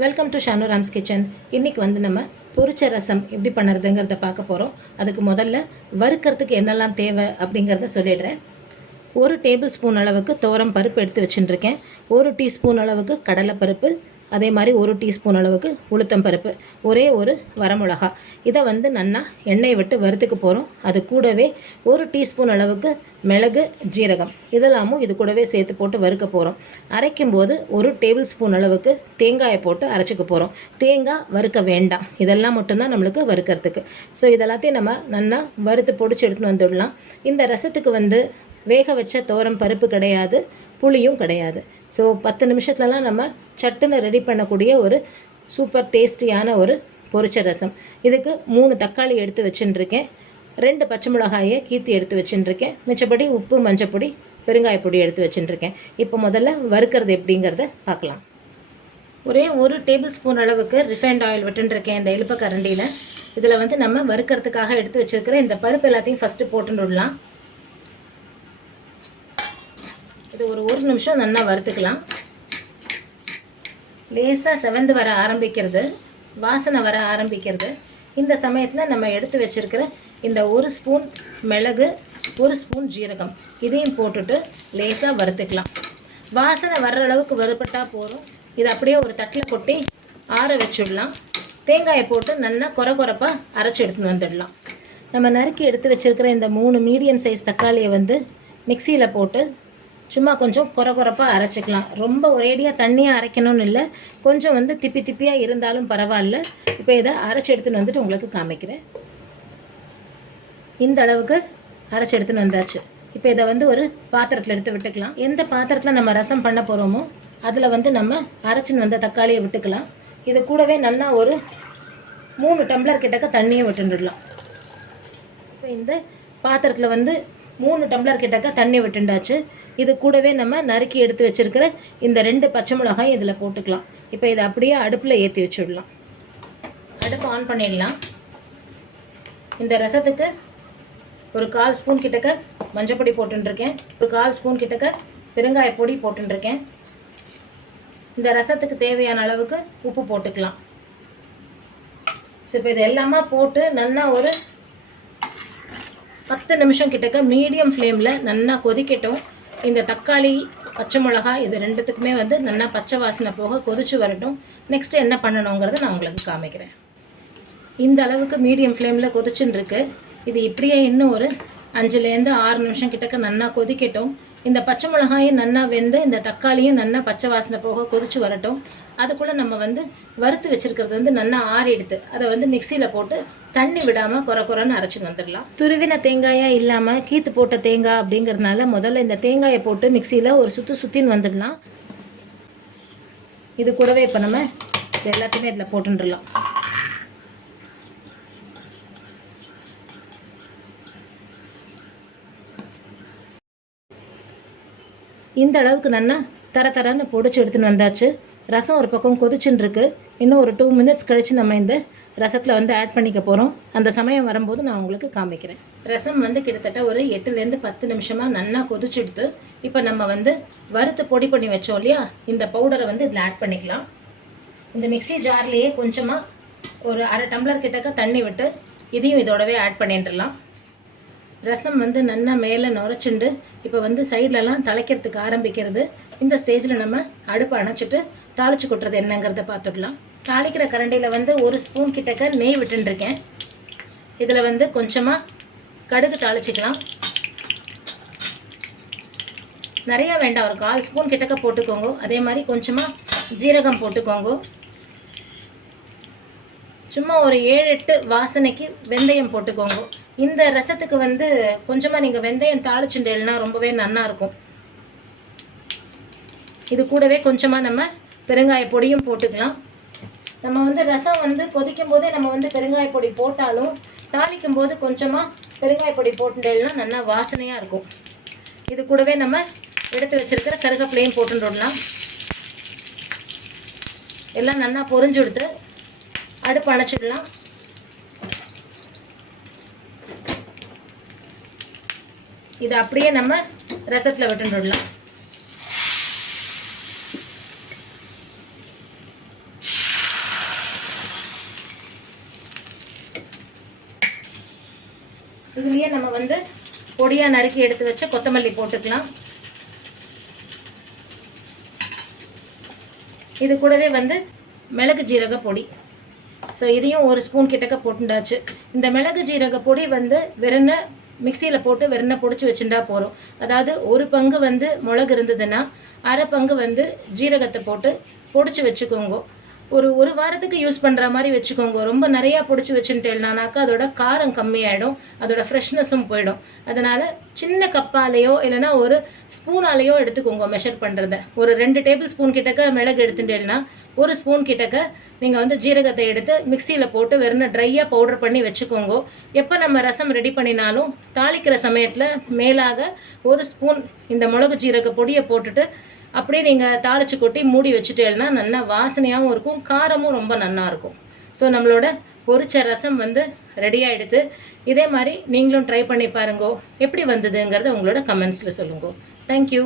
Welcome to Shanu rams kitchen. இன்றைக்கி வந்து நம்ம பொரிச்ச ரசம் எப்படி பண்ணுறதுங்கிறத பார்க்க போகிறோம். அதுக்கு முதல்ல வறுக்கிறதுக்கு என்னெல்லாம் தேவை அப்படிங்கிறத சொல்லிடுறேன். 1 டேபிள் ஸ்பூன் அளவுக்கு துவரம் பருப்பு எடுத்து வச்சுட்டுருக்கேன். 1 டீஸ்பூன் அளவுக்கு கடலைப்பருப்பு, அதே மாதிரி 1 டீஸ்பூன் அளவுக்கு உளுத்தம் பருப்பு, ஒரே ஒரு வரமிளகா. இதை வந்து நல்லா எண்ணெய் விட்டு வறுத்துக்க போகிறோம். அது கூடவே 1 டீஸ்பூன் அளவுக்கு மிளகு, ஜீரகம் இதெல்லாமும் இது கூடவே சேர்த்து போட்டு வறுக்க போகிறோம். அரைக்கும்போது 1 டேபிள் ஸ்பூன் அளவுக்கு தேங்காயை போட்டு அரைச்சிக்க போகிறோம். தேங்காய் வறுக்க வேண்டாம், இதெல்லாம் மட்டும்தான் நம்மளுக்கு வறுக்கிறதுக்கு. ஸோ இதெல்லாத்தையும் நம்ம நல்லா வறுத்து பொடிச்சு எடுத்துன்னு வந்துடலாம். இந்த ரசத்துக்கு வந்து வேக வச்ச துவரம் பருப்பு கிடையாது, புளியும் கிடையாது. ஸோ 10 நிமிஷத்துலலாம் நம்ம சட்டுன்னு ரெடி பண்ணக்கூடிய ஒரு சூப்பர் டேஸ்டியான ஒரு பொரிச்ச ரசம். இதுக்கு 3 தக்காளி எடுத்து வச்சுட்டுருக்கேன். 2 பச்சை மிளகாயை கீத்தி எடுத்து வச்சுட்டுருக்கேன். மிச்சப்படி உப்பு, மஞ்சப்பொடி, பெருங்காயப்பொடி எடுத்து வச்சுட்டுருக்கேன். இப்போ முதல்ல வறுக்கிறது எப்படிங்கிறத பார்க்கலாம். ஒரே 1 டேபிள் ஸ்பூன் அளவுக்கு ரிஃபைண்ட் ஆயில் விட்டுருக்கேன் இந்த இழுப்ப கரண்டியில். இதில் வந்து நம்ம வறுக்கிறதுக்காக எடுத்து வச்சுருக்கிற இந்த பருப்பு எல்லாத்தையும் ஃபஸ்ட்டு போட்டுன்னு விடலாம். இது ஒரு 1 நிமிஷம் நல்லா வறுத்துக்கலாம். லேசாக செவந்து வர ஆரம்பிக்கிறது, வாசனை வர ஆரம்பிக்கிறது. இந்த சமயத்தில் நம்ம எடுத்து வச்சுருக்கிற இந்த 1 ஸ்பூன் மிளகு, 1 ஸ்பூன் ஜீரகம் இதையும் போட்டுட்டு லேசாக வறுத்துக்கலாம். வாசனை வர்ற அளவுக்கு வறுபட்டால் போதும். இது அப்படியே ஒரு தட்டில் கொட்டி ஆற வச்சுடலாம். தேங்காயை போட்டு நல்லா கொரப்பாக அரைச்சி எடுத்துன்னு வந்துடலாம். நம்ம நறுக்கி எடுத்து வச்சுருக்கிற இந்த 3 மீடியம் சைஸ் தக்காளியை வந்து மிக்சியில் போட்டு சும்மா கொஞ்சம் கொரப்பாக அரைச்சிக்கலாம். ரொம்ப ஒரேடியாக தண்ணியாக அரைக்கணும்னு இல்லை, கொஞ்சம் வந்து திப்பியாக இருந்தாலும் பரவாயில்ல. இப்போ இதை அரைச்சி எடுத்துன்னு வந்துட்டு உங்களுக்கு காமிக்கிறேன். இந்த அளவுக்கு அரைச்சி எடுத்துன்னு வந்தாச்சு. இப்போ இதை வந்து ஒரு பாத்திரத்தில் எடுத்து விட்டுக்கலாம். எந்த பாத்திரத்தில் நம்ம ரசம் பண்ண போகிறோமோ அதில் வந்து நம்ம அரைச்சின்னு வந்த தக்காளியை விட்டுக்கலாம். இது கூடவே நல்லா ஒரு 3 டம்ளர் கிட்டக்க தண்ணியை விட்டுடலாம். இப்போ இந்த பாத்திரத்தில் வந்து 3 டம்ளர் கிட்டக்க தண்ணி விட்டுண்டாச்சு. இது கூடவே நம்ம நறுக்கி எடுத்து வச்சுருக்கிற இந்த 2 பச்சை மிளகாய் இதில் போட்டுக்கலாம். இப்போ இதை அப்படியே அடுப்பில் ஏற்றி வச்சுடலாம். அடுப்பு ஆன் பண்ணிடலாம். இந்த ரசத்துக்கு ஒரு 1/4 ஸ்பூன் கிட்டக்க மஞ்சப்பொடி போட்டுருக்கேன். ஒரு 1/4 ஸ்பூன் கிட்டக்க பெருங்காய பொடி போட்டுருக்கேன். இந்த ரசத்துக்கு தேவையான அளவுக்கு உப்பு போட்டுக்கலாம். ஸோ இப்போ இது எல்லாமே போட்டு நல்லா ஒரு 10 நிமிஷம் கிட்டக்க மீடியம் ஃப்ளேமில் நல்லா கொதிக்கட்டும். இந்த தக்காளி, பச்சை மிளகாய் இது ரெண்டுத்துக்குமே வந்து நல்லா பச்சை வாசனை போக கொதிச்சு வரட்டும். நெக்ஸ்ட்டு என்ன பண்ணணுங்கிறத நான் உங்களுக்கு காமிக்கிறேன். இந்த அளவுக்கு மீடியம் ஃப்ளேமில் கொதிச்சுன்னு இருக்கு. இது இப்படியே இன்னும் ஒரு 5லேருந்து 6 நிமிஷம் கிட்டக்க நல்லா கொதிக்கட்டும். இந்த பச்சை மிளகாயும் நல்லா வெந்து இந்த தக்காளியும் நல்லா பச்சை வாசனை போக கொதிச்சு வரட்டும். அதுக்குள்ளே நம்ம வந்து வறுத்து வச்சுருக்கிறது வந்து நல்லா ஆறிடுது. அதை வந்து மிக்சியில் போட்டு தண்ணி விடாமல் கொரன்னு அரைச்சின்னு வந்துடலாம். துருவின தேங்காயாக இல்லாமல் கீத்து போட்ட தேங்காய் அப்படிங்கிறதுனால முதல்ல இந்த தேங்காயை போட்டு மிக்சியில் ஒரு சுற்றின்னு வந்துடலாம். இது கூடவே இப்போ நம்ம இது எல்லாத்தையுமே இதில் போட்டுடலாம். இந்த அளவுக்கு நல்லா தரன்னு பொடிச்சு எடுத்துன்னு வந்தாச்சு. ரசம் ஒரு பக்கம் கொதிச்சுன்னு இருக்கு. இன்னும் ஒரு 2 மினிட்ஸ் கழித்து நம்ம இந்த ரசத்தில் வந்து ஆட் பண்ணிக்க போகிறோம். அந்த சமயம் வரும்போது நான் உங்களுக்கு காமிக்கிறேன். ரசம் வந்து கிட்டத்தட்ட ஒரு 8லேருந்து 10 நிமிஷமாக நல்லா கொதிச்சுடுத்து. இப்போ நம்ம வந்து வறுத்து பொடி பண்ணி வச்சோம் இல்லையா, இந்த பவுடரை வந்து இதில் ஆட் பண்ணிக்கலாம். இந்த மிக்ஸி ஜார்லேயே கொஞ்சமாக ஒரு 1/2 டம்ளர் கிட்டக்க தண்ணி விட்டு இதையும் இதோடவே ஆட் பண்ணிட்டுடலாம். ரசம் வந்து நல்லா மேலே நுரைச்சுண்டு இப்போ வந்து சைட்லலாம் தலைக்கிறதுக்கு ஆரம்பிக்கிறது. இந்த ஸ்டேஜில் நம்ம அடுப்பை அணைச்சிட்டு தாளித்து கொட்டுறது என்னங்கிறத பார்த்துடலாம். தாளிக்கிற கரண்டியில் வந்து 1 ஸ்பூன் கிட்டக்க நெய் விட்டுருக்கேன். இதில் வந்து கொஞ்சமாக கடுகு தாளிச்சிக்கலாம். நிறையா வேண்டாம், ஒரு 1/4 ஸ்பூன் கிட்டக்க போட்டுக்கோங்க. அதே மாதிரி கொஞ்சமாக ஜீரகம் போட்டுக்கோங்க. சும்மா ஒரு 7-8 வாசனைக்கு வெந்தயம் போட்டுக்கோங்க. இந்த ரசத்துக்கு வந்து கொஞ்சமாக நீங்கள் வெந்தயம் தாளிச்சுட்டேன்னா ரொம்பவே நல்லா இருக்கும். இது கூடவே கொஞ்சமாக நம்ம பெருங்காய பொடியும் போட்டுக்கலாம். நம்ம வந்து ரசம் வந்து கொதிக்கும் போதே நம்ம வந்து பெருங்காய பொடி போட்டாலும் தாளிக்கும் போது கொஞ்சமாக பெருங்காய பொடி போட்டுட்டேன்னா நல்லா வாசனையாக இருக்கும். இது கூடவே நம்ம எடுத்து வச்சுருக்கிற கருவேப்பிலையும் போட்டுடலாம். எல்லாம் நல்லா பொரிஞ்சுடுத்து அடுப்பு அணைச்சிடலாம். இதை அப்படியே நம்ம ரசத்தில் விட்டுடலாம். பொடியாக நறுக்கி எடுத்து வச்ச கொத்தமல்லி போட்டுக்கலாம். இது கூடவே வந்து மிளகு ஜீரக பொடி. ஸோ இதையும் 1 ஸ்பூன் கிட்டக்க போட்டுண்டாச்சு. இந்த மிளகு ஜீரக பொடி வந்து வெறும்ன மிக்சியில் போட்டு வெறும்ன பொடிச்சு வச்சுட்டா போகிறோம். அதாவது 1 பங்கு வந்து மிளகு இருந்ததுன்னா 1/2 பங்கு வந்து ஜீரகத்தை போட்டு பொடிச்சு வச்சுக்கோங்க. ஒரு வாரத்துக்கு யூஸ் பண்ணுற மாதிரி வச்சுக்கோங்க. ரொம்ப நிறையா பொடிச்சு வச்சுட்டேன்னாக்கா அதோட காரம் கம்மியாயிடும், அதோட ஃப்ரெஷ்னஸும் போயிடும். அதனால் சின்ன கப்பாலேயோ இல்லைனா ஒரு ஸ்பூனாலேயோ எடுத்துக்கோங்க மெஷர் பண்ணுறத. ஒரு 2 டேபிள் ஸ்பூன் கிட்டக்க மிளகு எடுத்துட்டேன்னா 1 ஸ்பூன் கிட்டக்க நீங்கள் வந்து ஜீரகத்தை எடுத்து மிக்சியில் போட்டு வெறும் ட்ரையாக பவுடர் பண்ணி வச்சுக்கோங்க. எப்போ நம்ம ரசம் ரெடி பண்ணினாலும் தாளிக்கிற சமயத்தில் மேலாக 1 ஸ்பூன் இந்த மிளகு ஜீரக பொடியை போட்டுட்டு அப்படியே நீங்கள் தாளித்து கொட்டி மூடி வச்சுட்டேன்னா நல்லா வாசனையாகவும் இருக்கும், காரமும் ரொம்ப நல்லா இருக்கும். ஸோ நம்மளோட பொரிச்ச ரசம் வந்து ரெடி ஆகிடுது. இதே மாதிரி நீங்களும் ட்ரை பண்ணி பாருங்கோ. எப்படி வந்ததுங்கிறத உங்களோட கமெண்ட்ஸில் சொல்லுங்க. தேங்க்யூ.